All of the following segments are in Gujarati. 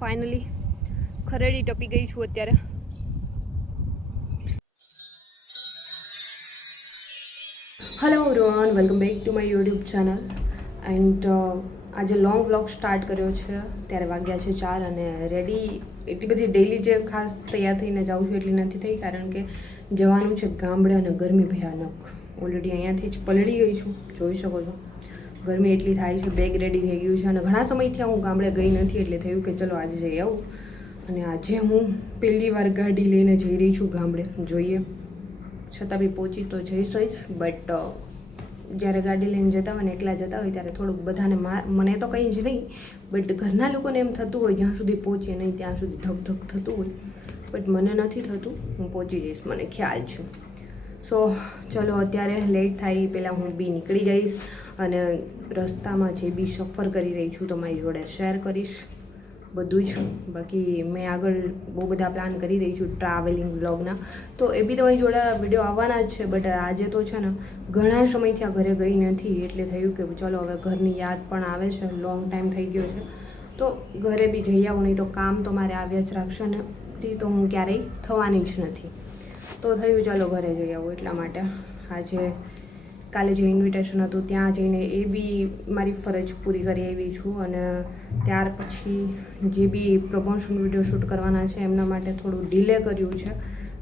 ફાઇનલી ખરેડી ટપી ગઈ છું અત્યારે. Hello everyone, welcome back to my YouTube channel. And આજે લોંગ વ્લોગ સ્ટાર્ટ કર્યો છે. ત્યારે વાગ્યા છે 4 અને રેડી એટલી બધી ડેઈલી જે ખાસ તૈયાર થઈને જાઉં છું એટલી નથી થઈ, કારણ કે જવાનું છે ગામડે અને ગરમી ભયાનક. ઓલરેડી અહીંયાથી જ પલળી ગઈ છું, જોઈ શકો છો. ગરમી એટલી થાય છે, બેગ રેડી થઈ ગયું છે અને ઘણા સમયથી હું ગામડે ગઈ નથી એટલે થયું કે ચલો આજે જઈ આવું. અને આજે હું પહેલી વાર ગાડી લઈને જઈ રહી છું ગામડે. જોઈએ છતાં બી પહોંચી તો જઈશ જ, બટ જ્યારે ગાડી લઈને જતા હોય ને એકલા જતા હોય ત્યારે થોડુંક બધાને મને તો કંઈ જ નહીં, બટ ઘરના લોકોને એમ થતું હોય જ્યાં સુધી પહોંચીએ નહીં ત્યાં સુધી ધક ધક થતું હોય, બટ મને નથી થતું. હું પહોંચી જઈશ, મને ખ્યાલ છે. સો ચલો અત્યારે લેટ થાય પહેલાં હું બી નીકળી જઈશ અને રસ્તામાં જે બી સફર કરી રહી છું તમારી જોડે શેર કરીશ બધું જ. બાકી મેં આગળ બહુ બધા પ્લાન કરી રહી છું ટ્રાવેલિંગ વ્લોગના, તો એ બી તમારી જોડે વિડીયો આવવાના જ છે. બટ આજે તો છે ને ઘણા સમયથી આ ઘરે ગઈ નથી એટલે થયું કે ચલો હવે ઘરની યાદ પણ આવે છે, લોંગ ટાઈમ થઈ ગયો છે તો ઘરે બી જઈ આવું. નહીં તો કામ તો મારે આવ્યા જ રાખશે ને, ફ્રી તો હું ક્યારેય થવાની જ નથી. તો થયું ચાલો ઘરે જઈ આવું. એટલા માટે આજે કાલે જે ઇન્વિટેશન હતું ત્યાં જઈને એ બી મારી ફરજ પૂરી કરી આવી છું. અને ત્યાર પછી જે બી પ્રમોશન વિડીયો શૂટ કરવાના છે એમના માટે થોડું ડિલે કર્યું છે.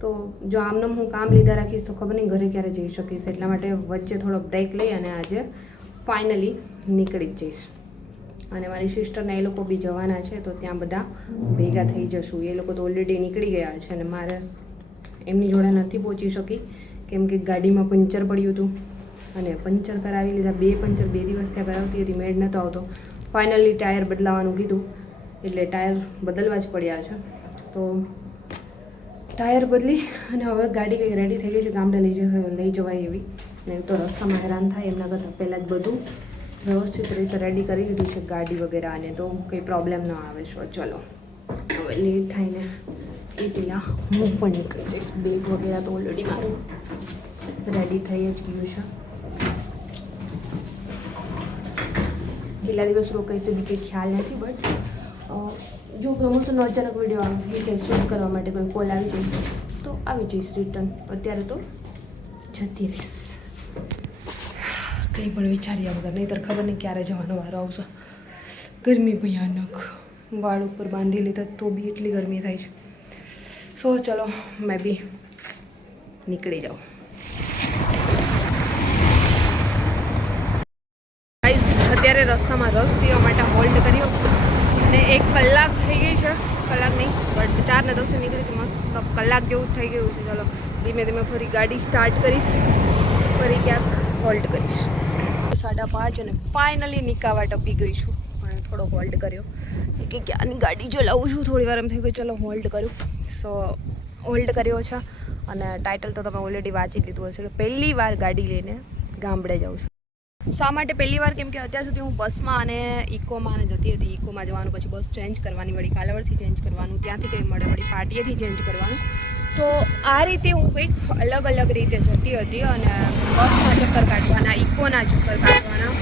તો જો આમનામ હું કામ લીધા રાખીશ તો ખબર નહીં ઘરે ક્યારે જઈ શકીશ. એટલા માટે વચ્ચે થોડો બ્રેક લઈ અને આજે ફાઇનલી નીકળી જ જઈશ. અને મારી સિસ્ટરને એ લોકો બી જવાના છે તો ત્યાં બધા ભેગા થઈ જશું. એ લોકો તો ઓલરેડી નીકળી ગયા છે અને મારે એમની જોડે નથી પહોંચી શકી કેમ કે ગાડીમાં પંચર પડ્યું હતું અને પંચર કરાવી લીધા. 2 પંચર 2 દિવસ ત્યાં કરાવતી હતી, મેળ નહોતો આવતો. ફાઇનલી ટાયર બદલાવાનું કીધું એટલે ટાયર બદલવા જ પડ્યા છે. તો ટાયર બદલી અને હવે ગાડી કંઈ રેડી થઈ ગઈ છે ગામડે લઈ જવાય એવી. નહીં તો રસ્તામાં હેરાન થાય એમના કરતાં પહેલાં જ બધું વ્યવસ્થિત રીતે રેડી કરી લીધું છે ગાડી વગેરે, અને તો કંઈ પ્રોબ્લેમ ન આવે. સો ચલો હવે લેટ થાયને એ પહેલાં હું પણ નીકળી જઈશ. બેગ વગેરે તો ઓલરેડી મારું રેડી થઈ જ ગયું છે. કેટલા દિવસ રોકાઈ છે બી કંઈ ખ્યાલ નથી, બટ જો પ્રમોશનનો અચાનક વિડીયો આવી જાય શૂટ કરવા માટે કોઈ કોલ આવી જાય તો આવી જઈશ રિટર્ન. અત્યારે તો જતી રહીશ કંઈ પણ વિચાર્યા વગર, નહીંતર ખબર નહીં ક્યારે જવાનો વારો આવશે. ગરમી ભયાનક, વાળ ઉપર બાંધી લીધા તો બી એટલી ગરમી થાય છે. સો ચલો મેં બી નીકળી જાઉં. અત્યારે રસ્તામાં રસ પીવા માટે હોલ્ડ કર્યો છે અને 1 કલાક થઈ ગઈ છે. કલાક નહીં બટ 4 ને 10 નીકળી તો મસ્ત કલાક જેવું જ થઈ ગયું છે. ચલો ધીમે ધીમે ફરી ગાડી સ્ટાર્ટ કરીશ, ફરી ક્યાંક હોલ્ડ કરીશ. 5:30 અને ફાઇનલી નિકાવા ટપી ગઈ છું. અને થોડો હોલ્ડ કર્યો કે ક્યાંની ગાડી ચલાવું છું. થોડી વાર એમ થઈ ગયું ચલો હોલ્ડ કર્યું. સો હોલ્ડ કર્યો છે અને ટાઇટલ તો તમે ઓલરેડી વાંચી લીધું હશે કે પહેલી વાર ગાડી લઈને ગામડે જાઉં છું. શા માટે પહેલી વાર? કેમ કે અત્યાર સુધી હું બસમાં અને ઇકોમાં જતી હતી. ઇકોમાં જવાનું, પછી બસ ચેન્જ કરવાની, વળી કાલાવડથી ચેન્જ કરવાનું, ત્યાંથી કંઈ મળે વળી પાટિયેથી ચેન્જ કરવાનું. તો આ રીતે હું કંઈક અલગ રીતે જતી હતી અને બસના ચક્કર કાઢવાના, ઇકોના ચક્કર કાઢવાના.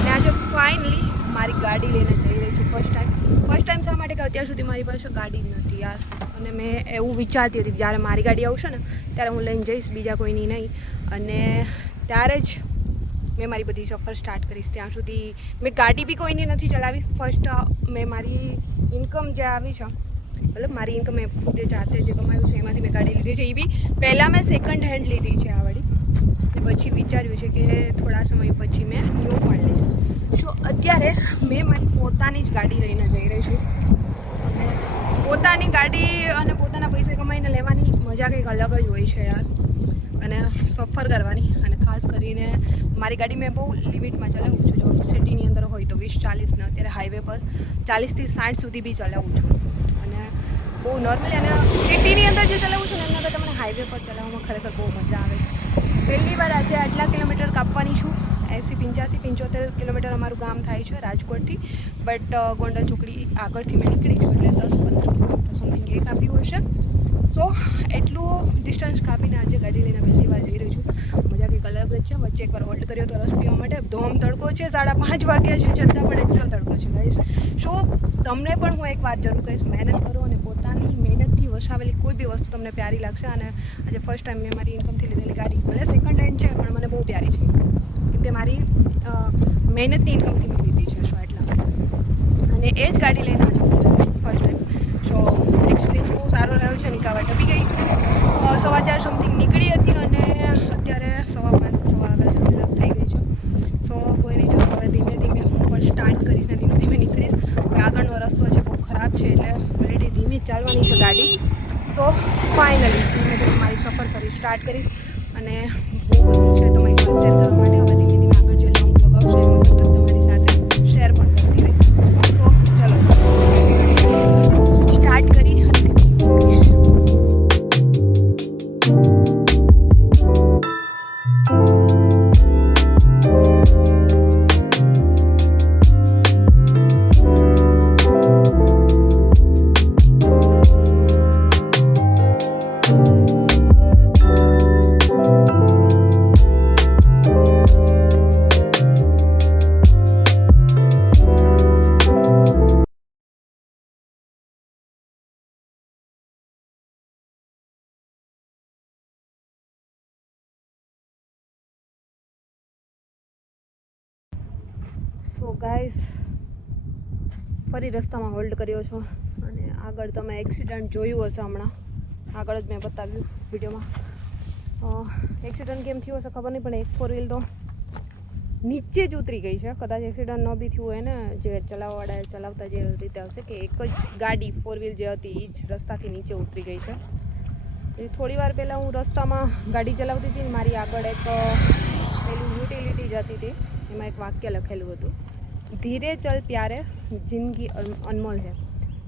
અને આજે ફાઇનલી મારી ગાડી લઈને જઈ રહી છું. ફર્સ્ટ ટાઈમ શા માટે કે અત્યાર સુધી મારી પાસે ગાડી જ નથી યાર. અને મેં એવું વિચારતી હતી કે જ્યારે મારી ગાડી આવશે ને ત્યારે હું લઈને જઈશ, બીજા કોઈની નહીં. અને ત્યારે જ મેં મારી બધી સફર સ્ટાર્ટ કરીશ. ત્યાં સુધી મેં ગાડી બી કોઈની નથી ચલાવી. ફર્સ્ટ મેં મારી ઇન્કમ જે આવી છે, મતલબ મારી ઇન્કમ મેં ખુદે જાતે જે કમાયું છે એમાંથી મેં ગાડી લીધી છે. એ બી પહેલાં મેં સેકન્ડ હેન્ડ લીધી છે આ વાળી, અને પછી વિચાર્યું છે કે થોડા સમય પછી મેં ન્યૂ પણ લઈશ. સો અત્યારે મેં મારી પોતાની જ ગાડી લઈને જઈ રહી છું. અને પોતાની ગાડી અને પોતાના પૈસા કમાઈને લેવાની મજા કંઈક અલગ જ હોય છે યાર. અને સફર કરવાની, અને ખાસ કરીને મારી ગાડી મેં બહુ લિમિટમાં ચલાવું છું. જો સિટીની અંદર હોય તો 20-40 ને અત્યારે હાઈવે પર 40થી 60 સુધી બી ચલાવું છું. અને બહુ નોર્મલી, અને સિટીની અંદર જે ચલાવું છું ને એમના કરતાં મને હાઈવે પર ચલાવવામાં ખરેખર બહુ મજા આવે. પહેલી વાર આજે આટલા કિલોમીટર કાપવાની છું. 80-85-75 કિલોમીટર અમારું ગામ થાય છે રાજકોટથી, બટ ગોંડલ ચોકડી આગળથી મેં નીકળી છું એટલે 10-15 કિલોમીટર સમથિંગ એ કાપ્યું હશે. સો એટલું ડિસ્ટન્સ કાપીને આજે ગાડી લઈને પહેલી વાર જઈ રહી છું. મજા કંઈક અલગ જ છે. વચ્ચે એકવાર હોલ્ડ કર્યો તો રસ પીવા માટે. ધોમ તડકો છે, 5:30 વાગ્યા છે, છતાં પણ એટલો તડકો છે ગાઈસ. સો તમને પણ હું એક વાત જરૂર કહીશ, મહેનત કરો અને પોતાની મહેનતથી વસાવેલી કોઈ બી વસ્તુ તમને પ્યારી લાગશે. અને આજે ફર્સ્ટ ટાઈમ મેં મારી ઇન્કમથી લીધેલી ગાડી, ભલે સેકન્ડ હેન્ડ છે પણ મને બહુ પ્યારી છે, કેમ કે મારી મહેનતની ઇન્કમથી મેં લીધી છે. સો એટલા અને એ જ ગાડી લઈને આજે ફર્સ્ટ ટાઈમ. સો એક્સપિરિયન્સ બહુ સારો રહ્યો છે. નિકાવા ટપી ગઈ છું. 4:15 સમથિંગ નીકળી હતી અને અત્યારે 5:15 થવા આવ્યા છે, કલાક થઈ ગઈ છે. સો કોઈ નહીં, ચલો હવે ધીમે ધીમે હું પણ સ્ટાર્ટ કરીશ ને ધીમે ધીમે નીકળીશ. હવે આગળનો રસ્તો છે બહુ ખરાબ છે, એટલે ઓલરેડી ધીમે ચાલવાની છે ગાડી. સો ફાઇનલી ધીમે ધીમે મારી સફર સ્ટાર્ટ કરીશ અને બહુ બધું છે તમારી જોડે શેર કરવા માટે. હવે ધીમે ધીમે આગળ જે લોંગ બ્લોગ આવશે એમાં બધું તમારી સાથે શેર પણ કરતી રહીશ. સો ચલો સ્ટાર્ટ કરી અને ધીમે ધીમે નીકળીશ. સો ગાઈસ ફરી રસ્તામાં હોલ્ડ કર્યો છો અને આગળ તમે એક્સિડન્ટ જોયું હશે. હમણાં આગળ જ મેં બતાવ્યું વિડીયોમાં. એક્સિડન્ટ કેમ થયો હશે ખબર નહીં, પણ એક 4 વ્હીલ તો નીચે જ ઉતરી ગઈ છે. કદાચ એક્સિડન્ટ ન બી થયું હોય ને, જે ચલાવવાવાળાએ ચલાવતા જે રીતે હશે કે એક જ ગાડી 4 વ્હીલ જે હતી એ જ રસ્તાથી નીચે ઉતરી ગઈ છે. થોડી વાર પહેલાં હું રસ્તામાં ગાડી ચલાવતી હતી ને મારી આગળ એક પેલું યુટિલિટી જતી હતી, એમાં એક વાક્ય લખેલું હતું, ધીરે ચલ પ્યારે જિંદગી અનમોલ છે.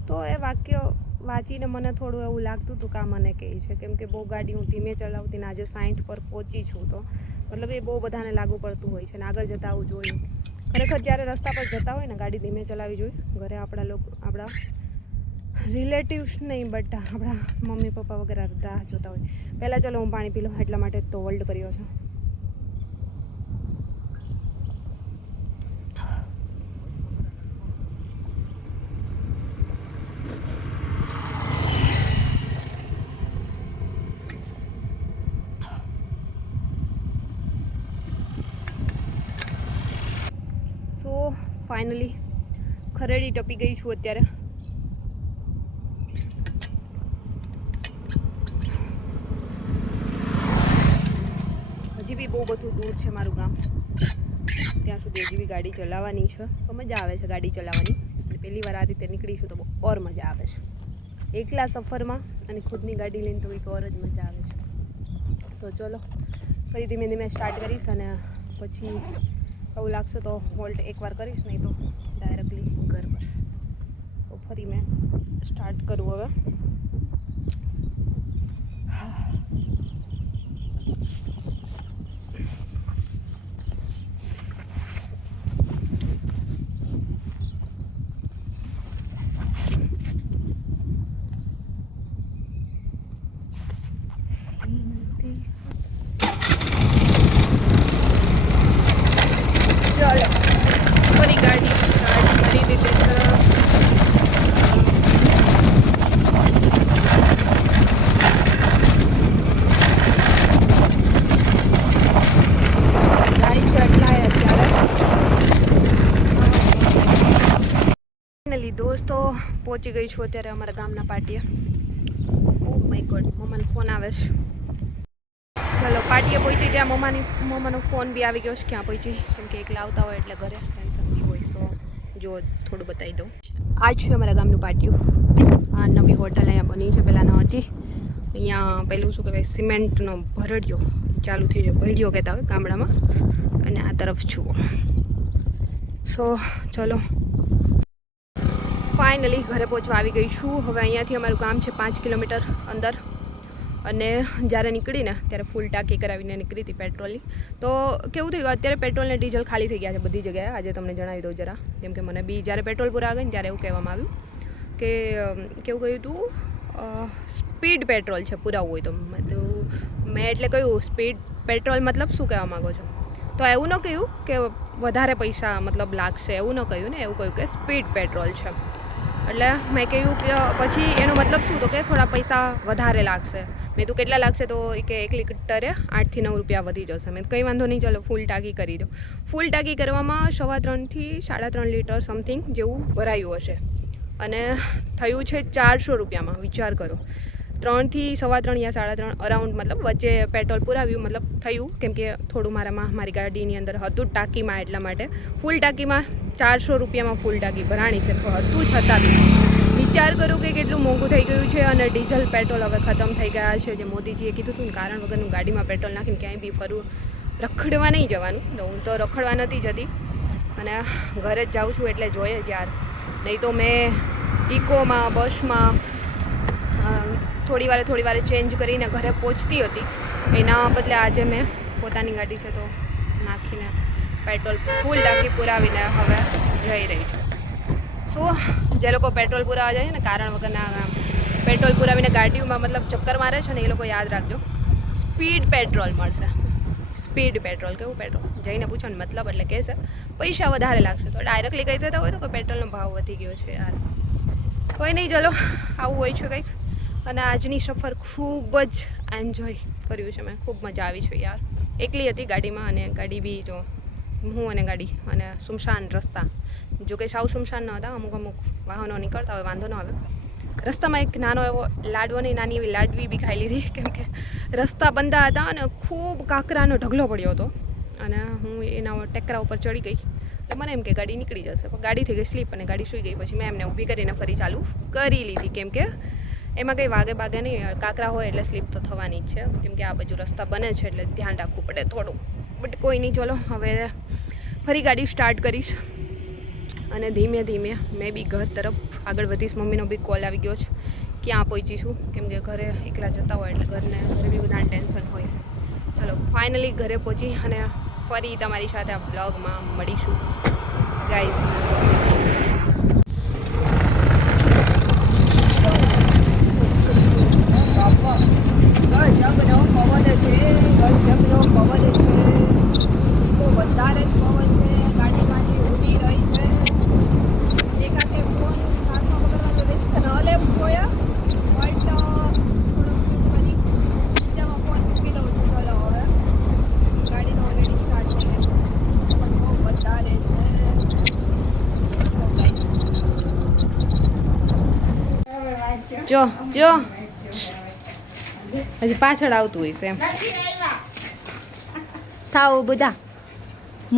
તો એ વાક્ય વાંચીને મને થોડું એવું લાગતું હતું કે આ મને કહે છે, કેમ કે બહુ ગાડી હું ધીમે ચલાવતી ને આજે 60 પર પહોંચી છું. તો મતલબ એ બહુ બધાને લાગુ પડતું હોય છે ને આગળ જતાં આવું જોઈએ. ખરેખર જ્યારે રસ્તા પર જતા હોય ને ગાડી ધીમે ચલાવવી જોઈએ. ઘરે આપણા રિલેટિવ્સ નહીં બટ આપણા મમ્મી પપ્પા વગેરે રાહ જોતા હોય. પહેલાં ચલો હું પાણી પી લઉં, એટલા માટે તો હોલ્ડ કર્યો છે. સો ફાઇનલી ખરેડી ટપી ગઈ છું અત્યારે. હજી બી બહુ બધું દૂર છે મારું ગામ, ત્યાં સુધી હજી બી ગાડી ચલાવવાની છે. તો મજા આવે છે ગાડી ચલાવવાની. પહેલી વાર આ રીતે નીકળીશું તો ઓર મજા આવે છે એકલા સફરમાં, અને ખુદની ગાડી લઈને તો એક ઓર જ મજા આવે છે. સો ચલો ફરી ધીમે ધીમે સ્ટાર્ટ કરીશ અને પછી એવું લાગશે તો હોલ્ટ એકવાર કરીશ, નહીં તો ડાયરેક્ટલી ઘર પર. તો ફરી મેં સ્ટાર્ટ કરું હવે. ફરી ગાડી સ્ટાર્ટ કરી દીધી છે. ફાઇનલી દોસ્તો પહોંચી ગઈ છું અત્યારે અમારા ગામના પાટીએ. ઓ માય ગોડ, મમ્માનો ફોન આવે છે. ચલો પાટીએ પહોંચી ત્યાં મમ્માનો ફોન બી આવી ગયો છે. ક્યાં પહોંચી, કેમ કે એકલા આવતા હોય એટલે ઘરે ટેન્શન બી હોય. સો જો થોડું બતાવી દઉં. આ જ છે અમારા ગામનું પાટિયું. આ નવી હોટલ અહીંયા બની છે, પહેલાં ન હતી. અહીંયા પેલું શું કહેવાય, સિમેન્ટનો ભરડિયો ચાલુ થઈ જાય, ભરડિયો કહેતા હોય ગામડામાં. અને આ તરફ જુઓ. સો ચલો ફાઇનલી ઘરે પહોંચવા આવી ગઈ છું. હવે અહીંયાથી અમારું ગામ છે 5 કિલોમીટર અંદર. અને જ્યારે નીકળીને ત્યારે ફૂલ ટાંકી કરાવીને નીકળી હતી પેટ્રોલની. તો કેવું થયું, અત્યારે પેટ્રોલ ને ડીઝલ ખાલી થઈ ગયા છે બધી જગ્યાએ. આજે તમને જણાવી દઉં જરા, કેમ કે મને બી જ્યારે પેટ્રોલ પૂરા ગઈ ને ત્યારે એવું કહેવામાં આવ્યું કે કેવું કહ્યું હતું, સ્પીડ પેટ્રોલ છે પુરાવું હોય તો મેં એટલે કહ્યું સ્પીડ પેટ્રોલ મતલબ શું કહેવા માગો છો? તો એવું ન કહ્યું કે વધારે પૈસા મતલબ લાગશે, એવું ન કહ્યું ને, એવું કહ્યું કે સ્પીડ પેટ્રોલ છે. એટલે મેં કહ્યું કે પછી એનો મતલબ શું તો કે થોડા પૈસા વધારે લાગશે. મેં તો કેટલા લાગશે તો કે 1 લિટરે 8 થી 9 રૂપિયા વધી જશે. મેં કંઈ વાંધો નહીં, ચલો ફૂલ ટાંકી કરી દો. ફૂલ ટાંકી કરવામાં 3.5 થી 3.5 લીટર સમથિંગ જેવું ભરાયું હશે અને થયું છે 400 રૂપિયામાં. વિચાર કરો, 3 થી 3.5 યા 3.5 અરાઉન્ડ મતલબ વચ્ચે પેટ્રોલ પુરાવ્યું મતલબ થયું, કેમ કે થોડું મારી ગાડીની અંદર હતું ટાંકીમાં, એટલા માટે. ફૂલ ટાંકીમાં 400 રૂપિયામાં ફૂલ ટાંકી ભરાણી છે તો હતું છતાં વિચાર કરો કે કેટલું મોંઘું થઈ ગયું છે. અને ડીઝલ પેટ્રોલ હવે ખતમ થઈ ગયા છે. જે મોદીજીએ કીધું હતું ને, કારણ વગરનું ગાડીમાં પેટ્રોલ નાખીને ક્યાંય બી રખડવા નહીં જવાનું. તો હું તો રખડવા નથી જતી અને ઘરે જ જાઉં છું, એટલે જોઈએ જ યાર. નહીં તો મેં ઇકોમાં, બસમાં થોડી વારે ચેન્જ કરીને ઘરે પહોંચતી હતી. એના બદલે આજે મેં પોતાની ગાડી છે તો નાખીને પેટ્રોલ ફૂલ ટાંકી પુરાવીને હવે જઈ રહી છું. સો જે લોકો પેટ્રોલ પુરાવા જાય છે ને, કારણ વગરના પેટ્રોલ પુરાવીને ગાડીઓમાં મતલબ ચક્કર મારે છે ને, એ લોકો યાદ રાખજો, સ્પીડ પેટ્રોલ મળશે. સ્પીડ પેટ્રોલ, કેવું પેટ્રોલ જઈને પૂછો ને મતલબ, એટલે કહેશે પૈસા વધારે લાગશે. તો ડાયરેક્ટલી કહી દેતા હોય તો કે પેટ્રોલનો ભાવ વધી ગયો છે યાર. કોઈ નહીં, ચલો આવું હોય છે કંઈક. અને આજની સફર ખૂબ જ એન્જોય કર્યું છે મેં, ખૂબ મજા આવી છે યાર. એકલી હતી ગાડીમાં અને ગાડી બી જો હું અને ગાડી અને સુમસાન રસ્તા. જો કે સાવ સુમસાન ન હતા, અમુક વાહનો નીકળતા હોય, વાંધો ન આવે. રસ્તામાં એક નાનો એવો નાની એવી લાડવી બી ખાઈ લીધી, કેમ કે રસ્તા બંધા હતા અને ખૂબ કાંકરાનો ઢગલો પડ્યો હતો. અને હું એના ટેકરા ઉપર ચડી ગઈ એટલે મને એમ કે ગાડી નીકળી જશે, પણ ગાડી થઈ ગઈ સ્લીપ અને ગાડી સૂઈ ગઈ. પછી મેં એમને ઊભી કરીને ફરી ચાલુ કરી લીધી, કેમ કે એમાં કંઈ વાગે નહીં. કાંકરા હોય એટલે સ્લીપ તો થવાની જ છે, કેમ કે આ બાજુ રસ્તા બને છે એટલે ધ્યાન રાખવું પડે થોડું. બટ કોઈ નહીં, ચલો હવે ફરી ગાડી સ્ટાર્ટ કરીશ અને ધીમે ધીમે મેં બી ઘર તરફ આગળ વધીશ. મમ્મીનો બી કોલ આવી ગયો છે, ક્યાં પહોંચીશું, કેમ કે ઘરે એકલા જતા હોય એટલે ઘરે બી બધાને ટેન્શન હોય. ચલો ફાઇનલી ઘરે પહોંચી અને ફરી તમારી સાથે આ બ્લોગમાં મળીશું ગાઈઝ. જો હજી પાછળ આવતું હોય છે એમ. થાવ બધા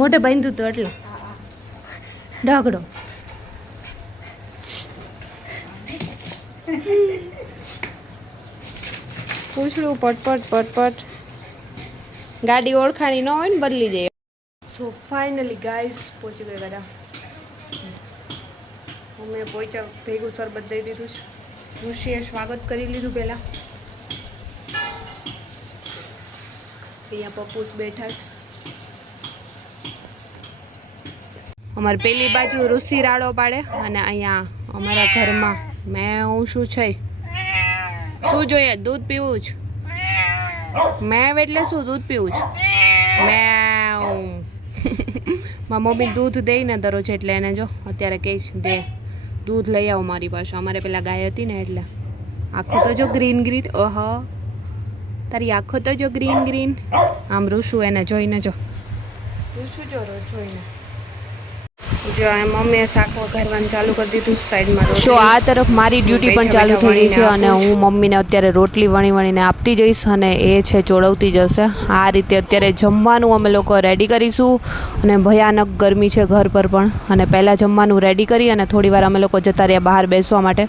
મોઢે બાંધ્યું હતું એટલે ઢગડો. પૂછડું પટપટ ગાડી ઓળખાણી ન હોય ને બદલી જાય. સો ફાઇનલી ગાઈઝ પહોંચી ગયા બધા. અમે પહોંચ્યા, ભેગું શરબત દઈ દીધું છે. ઋષિએ સ્વાગત કરી લીધું પહેલાં. અહીંયા પપ્પુસ બેઠા છે. અમારે પેલી બાજુ ઋષિ રાડો પાડે અને અહીંયા અમારા ઘરમાં મેં શું છે, શું જોઈએ, દૂધ પીવું જ. મેં એટલે શું, દૂધ પીવું જ. મેં મારી મમ્મી દૂધ દઈ ને દરરોજ, એટલે એને જો અત્યારે કહીશ દે દૂધ લઈ આવો મારી પાસે. અમારે પેલા ગાય હતી ને એટલે આખો તો જો ગ્રીન. ઓહો, તારી આખો તો જો ગ્રીન. આમ રૂસું એને જોઈને જો રૂસું જો જોઈને જો મમ્મીએ શાક વઘારવાનું ચાલુ કરી દીધું સાઈડમાં. સો આ તરફ મારી ડ્યુટી પણ ચાલુ થઈ ગઈ છે અને હું મમ્મીને અત્યારે રોટલી વણીને આપતી જઈશ અને એ છે ચોળવતી જશે. આ રીતે અત્યારે જમવાનું અમે લોકો રેડી કરીશું અને ભયાનક ગરમી છે ઘર પર પણ. અને પહેલાં જમવાનું રેડી કરી અને થોડી વાર અમે લોકો જતા રહ્યા બહાર બેસવા માટે.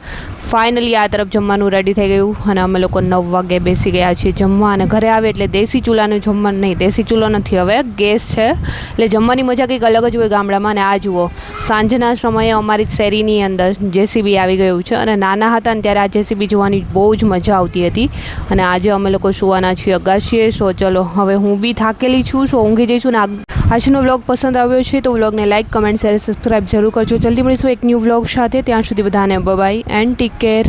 ફાઇનલી આ તરફ જમવાનું રેડી થઈ ગયું અને અમે લોકો 9 વાગે બેસી ગયા છીએ જમવા. અને ઘરે આવે એટલે દેશી ચૂલાનું જમવાનું નહીં, દેશી ચૂલો નથી હવે, ગેસ છે એટલે જમવાની મજા કંઈક અલગ જ હોય ગામડામાં. અને આ જુઓ સાંજના સમયે અમારી શેરીની અંદર જેસીબી આવી ગયું છે અને નાના હતા ને ત્યારે આ જેસીબી જોવાની બહુ જ મજા આવતી હતી. અને આજે અમે લોકો સુવાના છીએ અગાશીએ. સો ચલો હવે હું બી થાકેલી છું, સો ઊંઘી જઈશું. ને આજનો વ્લોગ પસંદ આવ્યો છે તો વ્લોગને લાઇક, કમેન્ટ, શેર, સબસ્ક્રાઈબ જરૂર કરજો. જલ્દી મળીશું એક ન્યૂ વ્લોગ સાથે. ત્યાં સુધી બધાને બાય એન્ડ ટેક કેર.